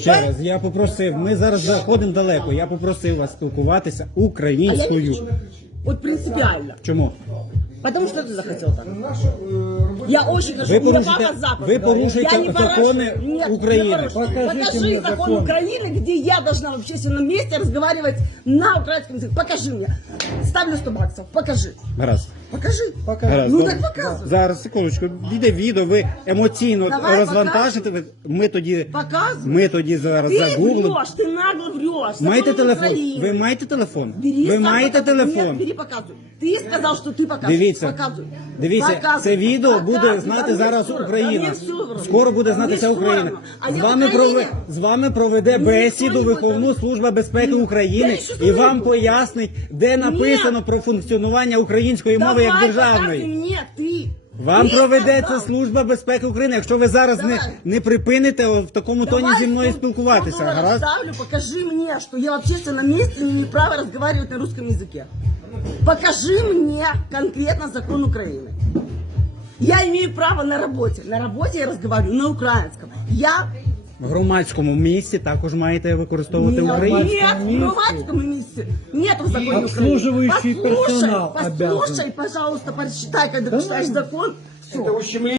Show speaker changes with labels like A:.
A: Ще раз, я попросив, ми зараз заходимо далеко. Я попросив вас спілкуватися
B: А я не
A: українською.
B: хочу. Вот принципиально.
A: Чому?
B: Потому что ты захотел так. Я очень хочу.
A: Вы
B: Мне
A: порушите-
B: папа Запад
A: вы
B: говорит.
A: порушите
B: Я не
A: законы
B: порушу. Нет,
A: Украины.
B: не порушу.
C: Покажите
B: Покажи
C: мне
B: закон,
C: закон.
B: Украины, где я должна в общественном месте разговаривать на украинском языке. Покажи мне. Ставлю 100 баксов. Покажи.
A: Гаразд.
B: Покажи.
A: Гаразд.
B: Ну
A: Доб-
B: так показуй.
A: Зараз, секундочку, йде відео, ви емоційно
B: Давай,
A: розвантажите. ви- Ми тоді,
B: Показуй.
A: ми тоді зараз
B: Ты
A: загуглимо.
B: врешь, ты нагло врешь.
A: Маєте
B: Закон
A: телефон?
B: Украины.
A: Ви маєте телефон?
B: Бери,
A: Ви
B: сам
A: маєте
B: показуй.
A: телефон?
B: Нет, бери, показуй. Ты сказал, что ты покажешь.
A: Дивіться,
B: Показуй.
A: дивіться,
B: Показуй.
A: це відео буде
B: Показуй.
A: знати
B: Да мне
A: зараз
B: все равно.
A: Україна.
B: Да мне все равно.
A: Скоро буде
B: Да мне
A: знатися
B: все
A: Україна.
B: равно. А
A: З
B: я
A: вами
B: в Україні.
A: прове з вами проведе
B: Ні,
A: бесіду
B: ніхто не
A: Верховну
B: буде.
A: служба безпеки
B: Ні,
A: України
B: я ще
A: і
B: не
A: вам
B: буду.
A: пояснить, де написано про функціонування української мови як
B: Давай,
A: державної.
B: показуй мне, ты.
A: Вам
B: Ты
A: проведеться
B: сказал.
A: служба безпеки України. Якщо ви зараз не,
B: Давай.
A: не припините о, в такому тоні
B: Давай
A: зі мною
B: сто-
A: спілкуватися,
B: сто долларов
A: гаразд?
B: ставлю, покажи мне, что я в общественном месте не имею права разговаривать на русском языке. Покажи мне конкретно закон Украины. Я имею право на работе. На работе я разговариваю на украинском. Я
A: в громадському місці також маєте використовувати українську.
B: нет, в громадском месте нет в законе Украины.
C: Обслуживающий
B: Послушай,
C: персонал
B: послушай, пожалуйста, прочитай, когда читаешь закон. Все.